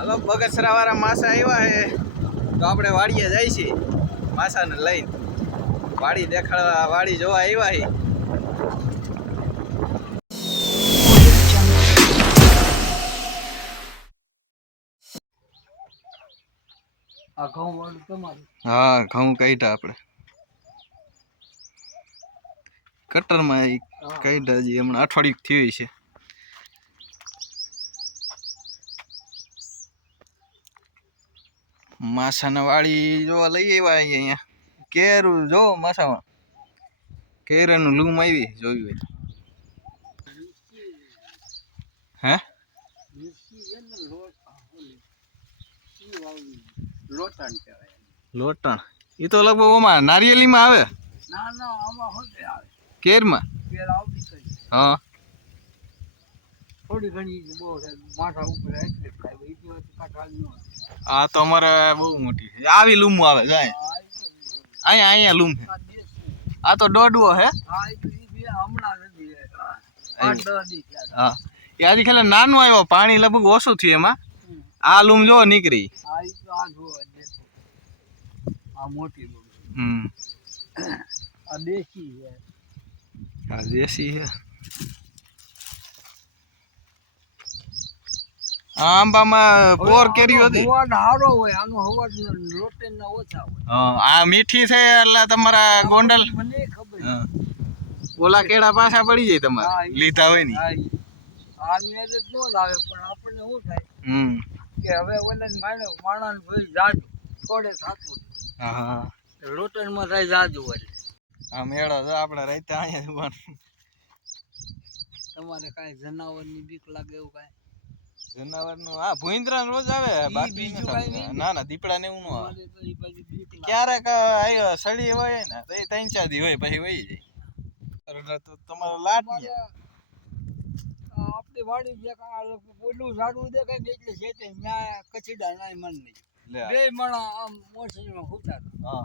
હાલો બગસરા વાળા માસા આવ્યા હે. તો આપણે વાડીએ જાય છીએ માસાને લઈને. વાડી દેખાડવા વાડી જોવા આવ્યા છે ઘઉં હા ઘઉં કાઢ્યા આપણે. કટરમાં કાઢ્યા હજી હમણાં અઠવાડિયું થયું છે. માસાના વાળી જોવા લઈ આવ્યા અહીંયા. કેરું જો માસામાં કેરાનું લૂમ આવી જોયું હોય. હે. લોટાણ એ તો લગભગ ઓમાં નારિયેલીમાં આવે? કેરમાં? હા. થોડી ઘણી બહુ માથા ઉપર એટલે જ આ તો અમારે બહુ મોટી છે. આવી લૂમ આવે જાય. અહીંયા અહીંયા લૂમ છે. આ તો દોડવો હે. એ આજે ખાલી નાનું આવ્યો પાણી લગભગ ઓછું થયું એમાં. આ લૂમ જો નીકળી. મોટી હમ. આ દેશી છે. આ દેશી છે. આંબામાં પોર કેરી હતી. હારો હોય આનો હવાજ લોટે ના ઓછા હોય. આ મીઠી છે એટલે તમારા ગોંડલ? મને ખબર. ઓલા કેળા પાછા પડી જાય તમારે. લીધા હોય ને. ઈ. આની નો આવે પણ આપણને શું થાય? હમ. કે હવે ઓલા માને ને ભાઈ જાજુ થોડે થાતું હા માં થાય જાજુ હોય આ મેળો છે આપણે રહેતા અહીંયા તમારે કાંઈ જનાવરની બીક લાગે એવું કાંઈ? જનાવરનું હા ભૂંદરા રોજ આવે બાકી? ના ના દીપડા ને એવું આવે. ક્યારેક આવ્યો સળી હોય ને તો એ ત્રણ ચાર દી હોય પછી વહી જાય. તો તમારો લાટ આપણી વાડી જે બોલું ઓલું દેખાય ને એટલે છે તે ન્યા કચીડા નાય મન નહીં. બે મણા આમ મોસળીમાં ખૂટા હા.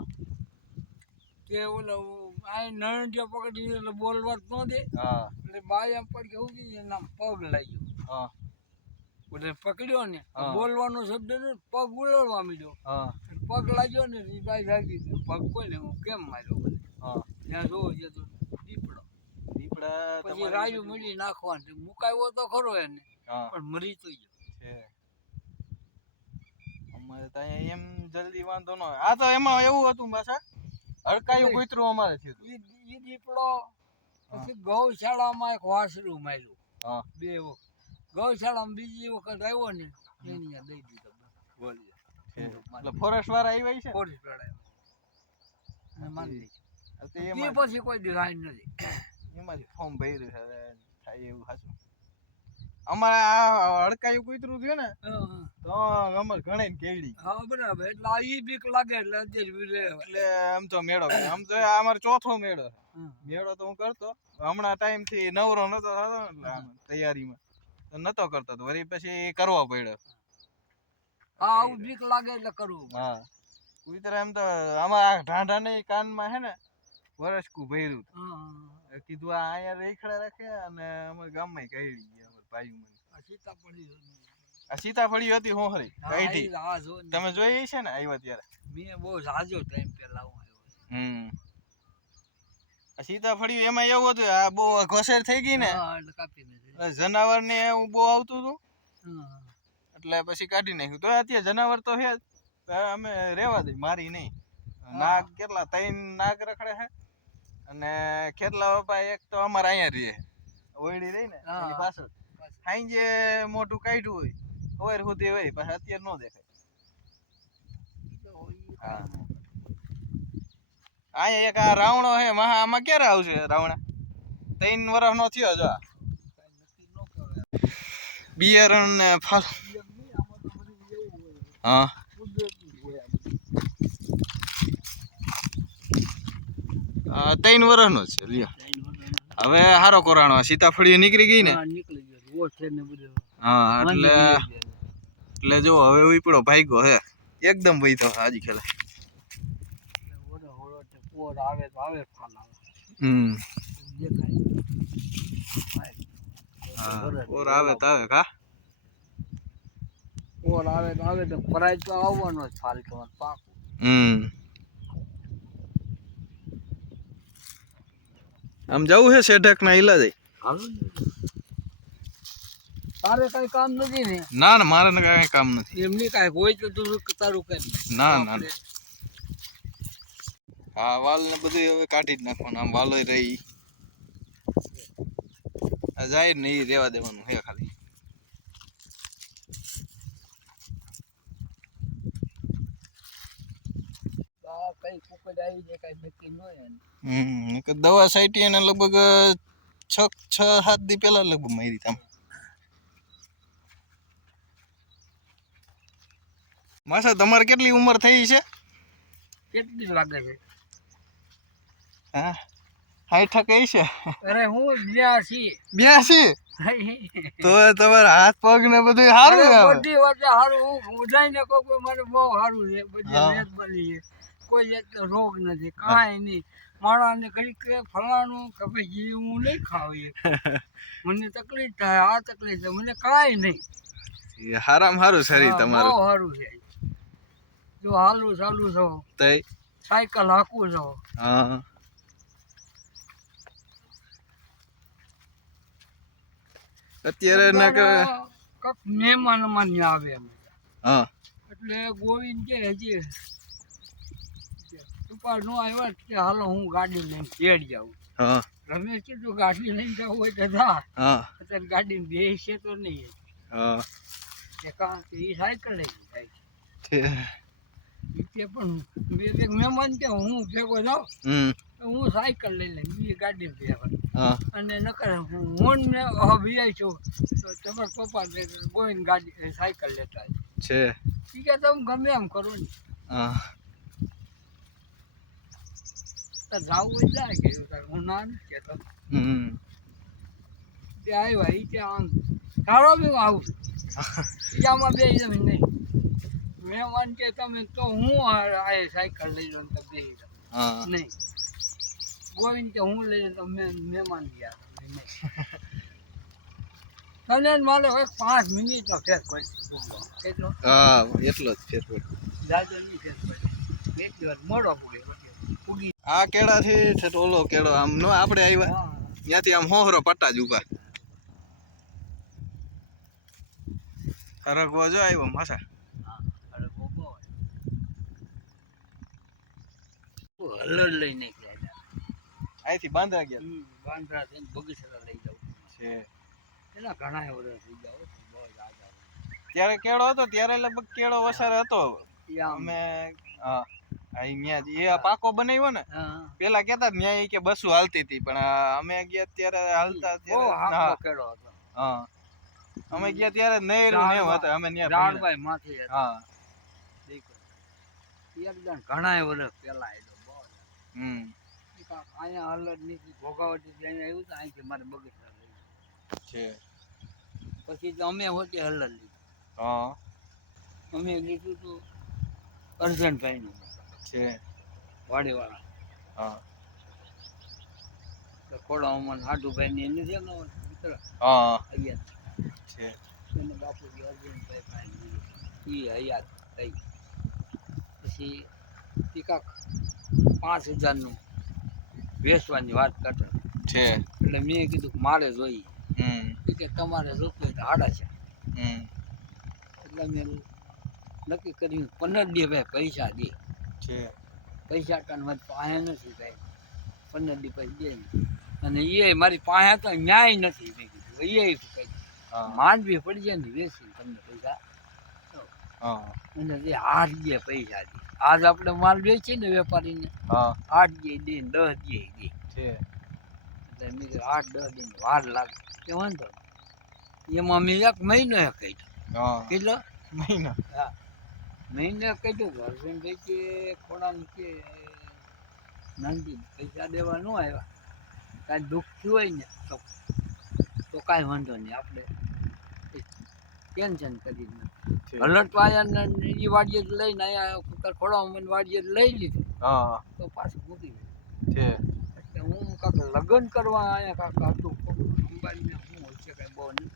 તે ઓલો આ નણંડિયા પકડી એટલે બોલવા ન દે. હા. એટલે બાય એમ પડ કે ઉગી એના પગ લાગ્યો. હા. એટલે પકડ્યો ને બોલવાનો શબ્દ ને પગ ઉલળવા મળ્યો પગ લાગ્યો ને એ બાઈ જાગી પગ કોઈ ને હું કેમ માર્યો ત્યાં જોવો છે તો દીપડો. દીપડા પછી રાયુ મળી નાખવાનું. મુકાયો તો ખરો એને પણ મરી તો ગયો અમારે તો એમ જલ્દી વાંધો ન હોય આ તો એમાં એવું હતું પાછા હડકાયું કૂતરું અમારે થયું ઈ દીપડો પછી ગૌશાળામાં એક વાસરું માર્યું. બે વખત. ગૌશાળામાં બીજી વખત આવ્યો ને એની દઈ દીધો એટલે ફોરેસ્ટ વાળા આવ્યા છે? પોલીસ પડાયો મેં માની લીધી. એ પછી કોઈ દી નથી. એમાંથી ફોર્મ ભર્યું છે હવે થાય એવું સાચું અમારે આ હડકાયું કૂતરું થયું ને તો અમારે ઘણા કેળી. હા બરાબર. એટલે આ ઈ બીક લાગે એટલે એટલે આમ તો મેળો આમ તો આ અમારો ચોથો મેળો મેળો તો હું કરતો. હમણાં ટાઈમથી નવરો નતો થતો એટલે તૈયારીમાં. નતો કરતો તો વળી પછી કરવો પડ્યો. હા આવું બીક લાગે એટલે કરવું હા. કૂતરા એમ તો આમાં આ ઢાંઢા ને કાનમાં હે ને વરસકું ભર્યું હા, હા, કીધું આ અહીંયા રેખડા રાખે અને અમારા ગામમાં કહી ગયા અમારા ભાઈ મને. સીતાફળી આ સીતાફળી હતી હું હરી ને. તમે જોઈ છે ને આવ્યા ત્યારે. મેં બહુ સાજો ટાઈમ પહેલા હું આવ્યો હમ. આ સીતાફળી એમાં એવું હતું આ બહુ ઘસેર થઈ ગઈ ને. હા જનાવર ને એવું બહુ આવતું હતું. એટલે પછી કાઢી નાખ્યું. તો અત્યારે જનાવર તો છે અમે રેવા દઈ મારી નહીં. નાગ કેટલા ત્રણ નાગ રખડે છે. અને ખેતલા બાપા એક તો અમારે અહીંયા રે ઓયડી રહી ને એની પાછળ. સાંજે મોટું કાઢ્યું હોય સવાર સુધી હોય પછી અત્યારે ન દેખાય. હા. અહીંયા એક આ રાવણો હે મહા આમાં ક્યારે આવશે રાવણા? ત્રણ વર્ષનો થયો જો ન. બિયારણ ને ફળ તો. હા ત્રણ વર્ષનો છે લ્યો. હવે હારો કોરાણો સીતાફળીઓ નીકળી ગઈ ને? હા, નીકળી ગયો ને હા એટલે એટલે જો હવે ઉપડો ભાગ્યો હે. એકદમ વહીતો હાજી ખેલા. તે પોર આવે તો આવે ફાલ આવે. હમ. ઓર આવે તો આવે કા? કોલ આવે તો આવે તો પ્રાઇઝ તો આવવાનો જ ફાલતો પાકું. હમ. આમ જવું છે શેઠક ના. ઈલાજ. તારે કઈ કામ નથી ને? ના ના મારે ને કાંઈ કામ નથી. એમની કાંઈ હોય તો તું તારું કરી ના ના હા વાલ ને બધું હવે કાઢી જ નાખવાનું. આમ વાલો રહી. આ જાય ને એ રેવા દેવાનું હે ખાલી. આ કઈ કુકડ આવી જાય કઈ ન હોય હમ દવા સાઈટી એને લગભગ છ છ સાત દી પહેલા લગભગ મારી તમે માસા તમારે કેટલી ઉંમર થઈ છે? કેટલી લાગે છે? હા. હાઈઠા કઈ છે. અરે હું બ્યાસી બ્યાસી તો તમારા હાથ પગ ને બધું સારું બધી વાત સારું હું ઉજાઈને કહું કે મને બહુ સારું છે. બધી રેત બની છે. કોઈ જાતનો રોગ નથી કાંઈ નહીં. માણસને ઘડીક ફલાણું કે ભાઈ ઘી હું નહીં ખાવી. મને તકલીફ થાય આ તકલીફ થાય. મને કાંઈ નહીં. હારામ હારું શરીર તમારું. બહુ સારું છે. જો હાલું ચાલુ છો. સાયકલ હાકું છો. હા. અત્યારે ના કે કક મહેમાન અમારે આવે હા. એટલે ગોવિંદ કે હજી ઉપર નો આવ્યો કે હાલો હું ગાડી લઈને ઘેર જાઉં. હા. રમેશ કીધું ગાડી લઈને જવું હોય તો જા. હા. અત્યારે ગાડી બેસે તો નહીં. હા. કે કાં કે એ સાયકલ લઈને જાય. છે. પણ બે એક મહેમાન કે હું ભેગો જાઉં. હમ. હું સાયકલ લઈ લઈ એ ગાડી અને નકર હું હું ને વિયાય છું તો તમારા પપ્પા ને ગાડી સાયકલ લેતા છે. ઈ કે તમે ગમે એમ કરું ને. જાવું હોય જાય કે હું ના નથી કહેતો હમ. તે આવ્યા ઈ કે આમ તારો બી હું આવું. આમાં બે નહીં. વાન કે તમે તો હું આ સાયકલ લઈ લો તમે હા. નહીં. ગોવિંદ કે હું લઈને તમે મહેમાન ગયા. તને મારે એક પાંચ મિનિટ નો ફેર પડે. એટલો? હા એટલો જ ફેર પડે. નહીં ફેર પડે. એક દિવસ મોડો પૂગે આ કેળા થી છે તો ઓલો કેળો. આમ નો આપણે આવ્યા ત્યાંથી આમ હોહરો પટ્ટા જ ઊભા રગવો જો આવ્યો માસા હા અરે બોબો હલર લઈ નીકળ્યા અહીંથી બાંધા ગયા? બાંદ્રા થઈને બગીચા લઈ જાઉં છે. એના ઘણા ઓર્ડર થઈ જાવ બહુ જ આજા ત્યારે કેળો હતો? ત્યારે લગભગ કેળો વસાર હતો. અમે હા અહીં એ પાકો બનાવ્યો ને પેલા કેતા ન્યાય કે બસો હાલતી હતી પણ અમે ગયા ત્યારે હાલતા ત્યારે કેળો હતો. હા. અમે ગયા ત્યારે નહેરું ને હતા અમે ન્યા રાણભાઈ માથે હા. એકદમ ઘણા વર્ષ પેલા આવ્યો હમ. અહીંયા હલર નીચે ભોગાવટી જઈને આવ્યું તો અહીંથી મારે બગીચા લઈ છે. પછી તો અમે હોતે હલર લીધું. હા. અમે લીધું તો અર્જનભાઈનું છે. વાડીવાળા. હા. તો ખોડા અમન હાડુભાઈ ને નથી મિત્ર? હા. અહીંયા. છે. એને બાપુજી અર્જુનભાઈ ભાઈ એ હયાત થઈ. પછી ઈ પાંચ હજારનું વેચવાની વાત કરતા. છે. એટલે મેં કીધું કે મારે જોઈએ. કે તમારે જોતું તો આડા છે. એટલે મેં નક્કી કર્યું પંદર દી ભાઈ પૈસા દે. છે. પૈસા કાન મારી પાસે નથી ભાઈ. પંદર દી પછી દે અને એ મારી પાસે તો ન્યાય નથી. મેં કીધું એ કઈ માંડવી પડી જાય ને વેચી તમને પૈસા. હા. અને જે હાર દે પૈસા દે. આજ આપણે માલ વેચીએ ને વેપારીને ને આઠ દે દે દસ જે દે. છે. એટલે મેં કીધું આઠ દસ દિન વાર લાગે. કે વાંધો. એમાં મેં એક મહિનો એ કહી કેટલો? મહિનો. હા. મહિને કહ્યું હસબન્ડ કે ખોડાને કે નાનજી પૈસા દેવા ન આવ્યા. કાંઈ દુઃખ થયું હોય ને તો તો કાંઈ વાંધો નહીં. આપણે ટેન્શન કરી છે. હલટ વાળાને એ વાડીએ જ લઈને અહીંયા ખોડા મને વાડીએ જ લઈ લીધું. હા. તો પાછું મૂકી છે એટલે હું કાંક લગ્ન કરવા અહીંયા કાંક હતું. અંબાડીને શું હોય છે કાંઈ બહુ નહીં.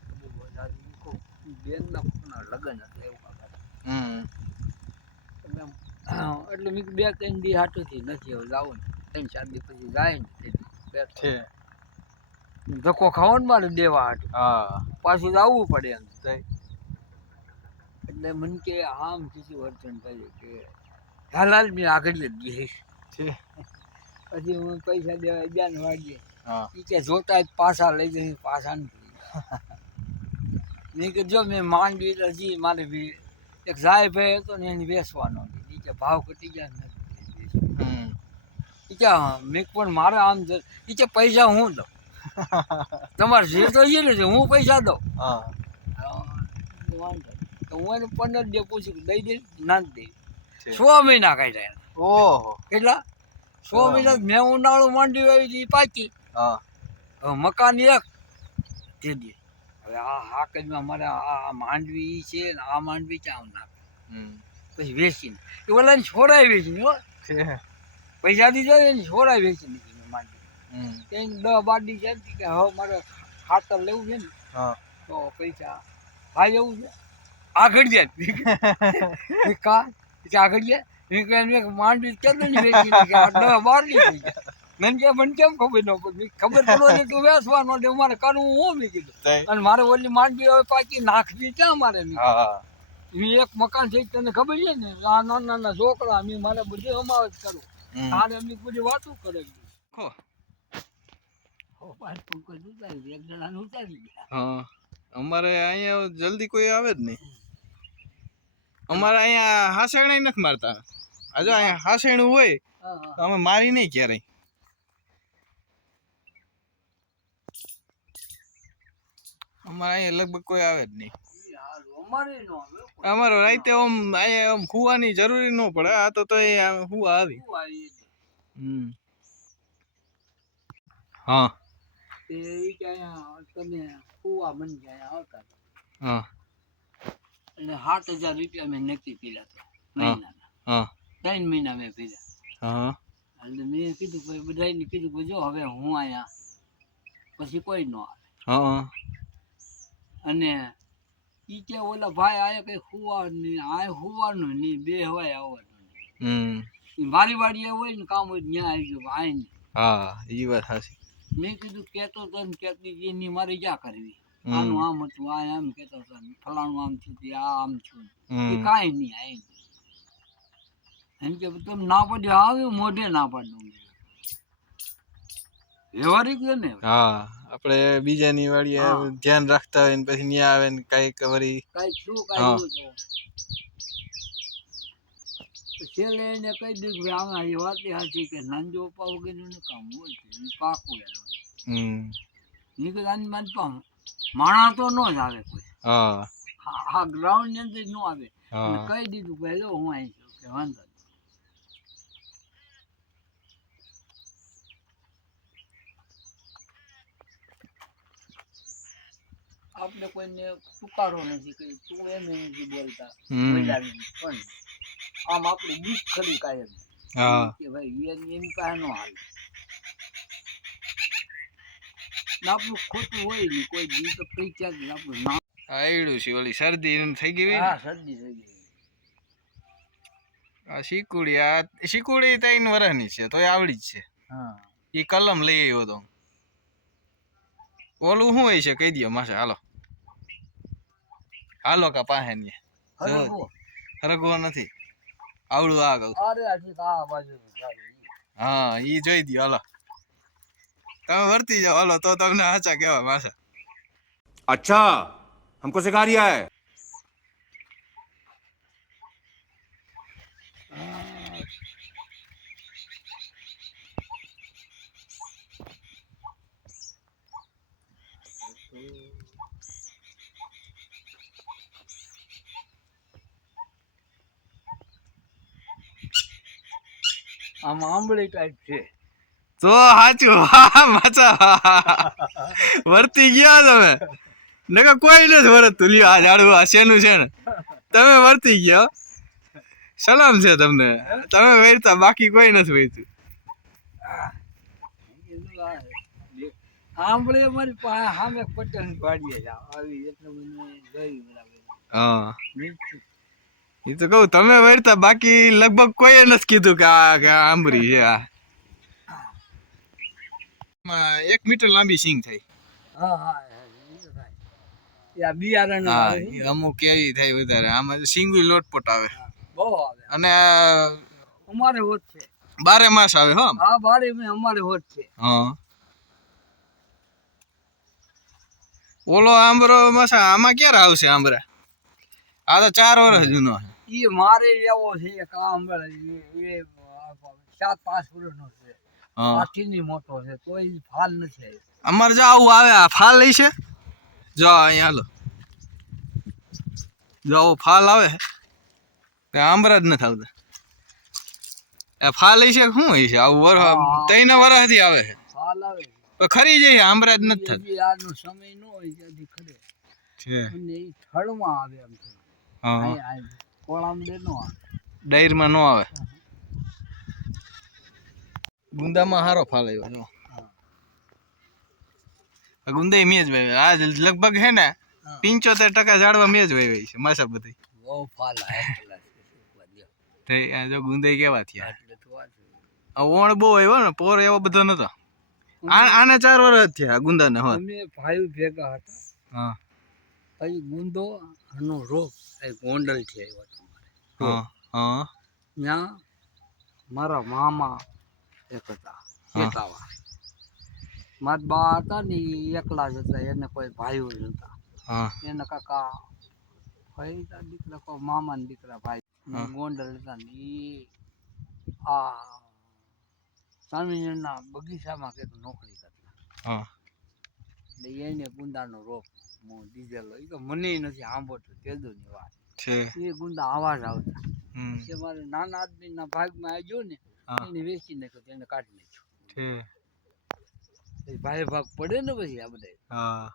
બેનના કોકના લગ્ન એવું કાંક હમ. એટલે મેં બે ત્રણ દી હાટુથી નથી હવે જાવું ને. ત્રણ ચાર દી પછી જાય ને છે ધક્કો ખાવો ને મારે દેવા હાટું. હા. પાછું જવું પડે એમ. તઈ. એટલે મન કે આમ કીધું વર્તન કર્યું કે હાલાલ મેં આગળ જ છે. પછી હું પૈસા દેવા અગિયાર વાગે ઈ કે જોતા જ પાછા લઈ જઈ પાછા મેં કે જો મેં માંડવી હજી મારે એક સાહેબ હતો ને એને વેચવાનો ઈ કે ભાવ ઘટી ગયા નથી ઈ કે મેં પણ મારે આમ જ- ઈ કે પૈસા હું દઉં? તમારે જે તો એ ને હું પૈસા દઉં. હા. વાંધો. તો હું એને પંદર દે પૂછ્યું દઈ દે ના દે. છે. સો મહિના કાઢ્યા એને. ઓહો. કેટલા? સો મહિના મેં ઉનાળું માંડી આવી હતી પાકી. હા. મકાન એક તે દે. હવે આ હાકજમાં મારે આ આ માંડવી ઈ છે ને આ માંડવી ચાવ નાખે. હમ. પછી વેચીને. એ ઓલાને છોડાય વેચીને હો. પૈસા દીધા એને છોડાય વેચીને માંડવી. હમ. તેને દસ બાર દી છે કે હવે મારે ખાતર લેવું છે ને હા. તો પૈસા ભાઈ જવું છે. આગળ જાય. કા આગળ જાય. માંડવી કેમ નહીં વેચી કે આ દસ બારની થઈ ગયા. મને કે મને કેમ ખબર ન પડી? ખબર પડો તું વેચવાનો એટલે મારે કરવું હું મેં કીધું. અને મારે ઓલી માંડવી હવે પાછી નાખવી ક્યાં મારે એક મકાન છે તને ખબર છે ને? આ નાના નાના છોકરા મેં મારે બધી અમાવત કરું હમ. તારે એમની બધી વાતો કરે ખો. અમારે અહીંયા જલ્દી કોઈ આવે જ નહીં. અમારે અહીંયા હાસેણા નથી મારતા. હજુ અહીંયા હાસેણું હોય તો અમે મારી નહીં ક્યારેય. અમારે અહીંયા લગભગ કોઈ આવે જ નહીં. અમારે રાતે ઓમ અહીંયા ઓમ ખુવાની જરૂરી ન પડે આ તો આમ હુવા આવી? હમ. હા. તે તમે કુવા ગયા આવતા હા. અને સાત હજાર રૂપિયા મેં નક્કી પીધા હતા. મહિનાના. ત્રણ મહિના મેં પીધા એટલે મેં કીધું ભાઈ બધાને કીધું કે જો હવે હું અહીંયા પછી કોઈ ન આવે. અને ઈ કે ઓલા ભાઈ આયા કઈ હુવા નહીં આ હુવાનું નહીં બે હવાય આવવાનું. મારી વાડી હોય ને કામ હોય ત્યાં આવી ગયું આય હા એ વાત સાચી. મેં કીધું કેતો તો ને કેતી એની મારે ક્યાં કરવી. આનું આમ હતું આ આમ કેતો હતો ફલાણું આમ છું તે આ આમ છું એ કાંઈ નહીં આ એમ. એમ કે તમે ના પડ્યો આવ્યું મોઢે ના પાડું વ્યવહારિક છે ને હા આપણે બીજાની વાડીએ ધ્યાન રાખતા હોય ને પછી ન્યા આવે ને કંઈક વળી. કાંઈ શું કઈ છેલ્લે એને કહી દીધું કે આમાં એ વાત સાચી કે નાંજો પાવ વગેરેનું કામ હોય છે પાકું એનું હમ. નીકળાની માન પામ માણા તો નો જ આવે કોઈ. હા. હા ગ્રાઉન્ડની અંદર નો આવે. કહી દીધું કે જો હું અહીં છું. કે વાંધો. આપણે કોઈને પુકારો નથી કરી તું એમ એમ નથી બોલતા. પણ આમ આપણું દુઃખ ખરી કાયમ. કે ભાઈ એની પાસે નો હાલે ને આપણું ખોટું હોય ને કોઈ દી તો કઈ ક્યાંક આપણું નામ આવડ્યું છે ઓલી શરદી થઈ ગઈ હા શરદી થઈ ગઈ. આ શીકુડી આ શીકુડી ત્રણ વર્ષની છે તોય આવડી જ છે. હા. એ કલમ લઈ આવ્યો તો. ઓલું શું હોય છે કહી દો માસે હાલો. હાલો કા પાસે ને. હરગવો. નથી. આવડું આ કહું. હા એ જોઈ દો હાલો. તમે વર્તી જાઓ હાલો તો તમને સાચા કહેવાય માસા अच्छा हमको सिखा रिया है આમ આંબળી ટાઈપ છે તો સાચું હા માચા. વર્તી ગયા તમે. નકર કોઈ નથી વરતતું. લ્યો આ ઝાડવું આ શેનું છે ને? તમે વર્તી ગયા. સલામ છે તમને. તમે વેરતા બાકી કોઈ નથી વેરતું. કીધું આ દે- આંબળી અમારી પાસે સામે પટેલ વાડીએ આવી એટલે મને જોયું હા. એ તો કહું તમે વેરતા બાકી લગભગ કોઈએ નથી કીધું કે આ કે આંબરી છે આ. એક મીટર લાંબી સિંગ થઈ. હા. બિયારણ અમુક કેવી થાય વધારે. આમાં સિંગી લોટપોટ આવે. બહુ આવે. અને અમારે હોત છે. બારે માસ આવે હો હા બારે મે અમારે હોત છે. હા. ઓલો આંબરો માસા આમાં ક્યારે આવશે આંબરા? આ તો ચાર વર્ષ જૂનો છે. એ મારે એવો છે એક આ એ એ સાત પાંચ વર્ષનો છે. હા. આઠીની મોટો છે કોઈ ફાલ નથી અમારે જો આવું આવે આ ફાલ લઈ છે? જો અહીંયા હાલો. જો આવો ફાલ આવે. આંબરા જ નથી આવતા. એ ફાલ લઈ છે શું હોય છે? આવું વર. ત્રણ વર્ષથી આવે છે. ફાલ આવે. તો ખરી જાય આંબરા જ નથી થતા. આનો સમય ન હોય ત્યાંથી ખરે. છે. અને એ થળમાં આવે એમ હા. કોળામ દે નો આવે. ડાયરમાં નો આવે. ગુંદામાં હારો ફાલ આવ્યો જો. ગુંદાઈ મેં જ વાવ્યા. આ લગભગ હે ને. પિંચોતેર ટકા ઝાડવા મેં જ વાવી છે માસા બધી બહુ ફાલ આવે પેલા છે. તે આ જો ગુંદાઈ કેવા થયા. એટલે તો આ છે. આ ઓણ બહુ આવ્યો ને પોર એવો બધો નતો. આને ચાર વર્ષ થયા ગુંદાને હોત. અમે ભાઈ ભેગા હતા. હા. પછી ગુંદો આનો રોગ એ ગોંડલ છે આવ્યો તમારે. હા હા. ત્યાં મારા મામા એક હતા શેતાવા મારા બા હતા ને ઈ એકલા જ હતા એને કોઈ ભાઈઓ જ હતા એના કાકા ભાઈ દીકરા કોઈ મામા ને દીકરા ભાઈ. ગોંડલ હતા ને ઈ આ સ્વામિનારાયણના બગીચામાં કંઈક નોકરી કરતા. એટલે એને ગુંદાનો રોપ હું દીધેલો. એ તો મને નથી સાંભળતું તેદોની વાત. એ ગુંદા આવાજ આવતા. મારે નાના આદમીના ભાગમાં આવ્યો ને એને વેચી નાખ્યો એને કાઢી નાખ્યો. ભાઈ ભાગ પડે ને પછી આ બધા હા.